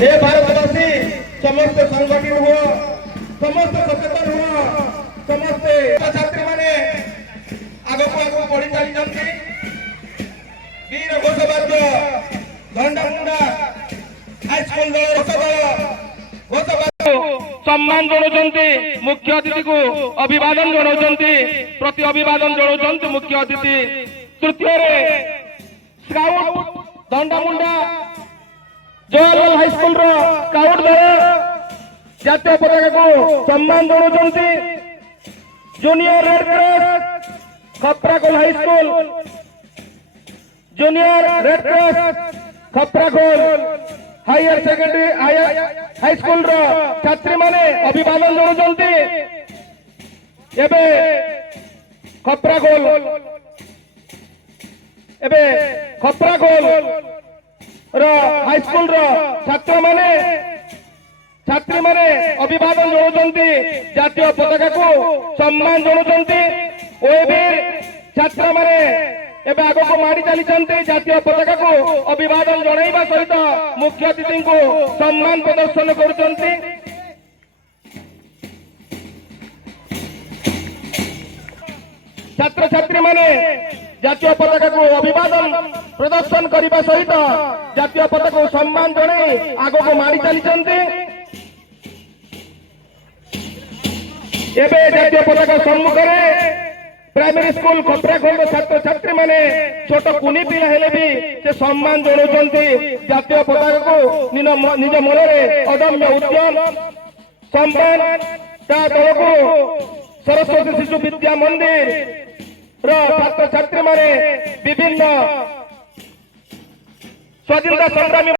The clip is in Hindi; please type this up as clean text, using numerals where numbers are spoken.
हे भारतवासी समस्त संगठित हुआ, समस्त सचेतन हुआ, समस्ते छात्री माने आग को बढ़ी चली वीर घोषवाद्य घंटामुंडा हाईस्कल सम्मान जनाउछन्ति मुख्य अतिथि को अभिवादन जनाउछन्ति प्रति अभिवादन जनाउछन्ति मुख्य अतिथि तृतीय रे स्काउट घंटामुंडा जवाहरलाल हाईस्कल रो स्काउट दल जातीय पताका को सम्मान जनाउछन्ति junior red cross Khaprakhol high school junior red cross Khaprakhol higher secondary high school रो छात्री माने अभिवादन जनाउछन्ति एबे खपराखोल रो हाई स्कूल रो छात्री माने अभिवादन जनाउछन्ति जातीय पताका को सम्मान जनाउछन्ति ओएबीर छात्र माने एबे आगो को मारी चली जातीय पताका को अभिवादन जणाइबा सहित मुख्य अतिथि को सम्मान प्रदर्शन करुचंती। छात्र छात्री माने जातीय पताका को अभिवादन प्रदर्शन करने सहित जातीय पताका को सम्मान जणाई आगो को मारी चली एबे जातीय पताका सम्मुख प्राइमरी स्कूल खपराखोल छात्र छात्री माने छोट कुनी पिला हेले भी से सम्मान जनाउछन्ति जातीय पताका को निज मनरे अदम्य उद्यम सम्मान ता तलको सरस्वती शिशु विद्या मंदिर रो छात्र छात्री माने विभिन्न स्वाधीनता संग्रामी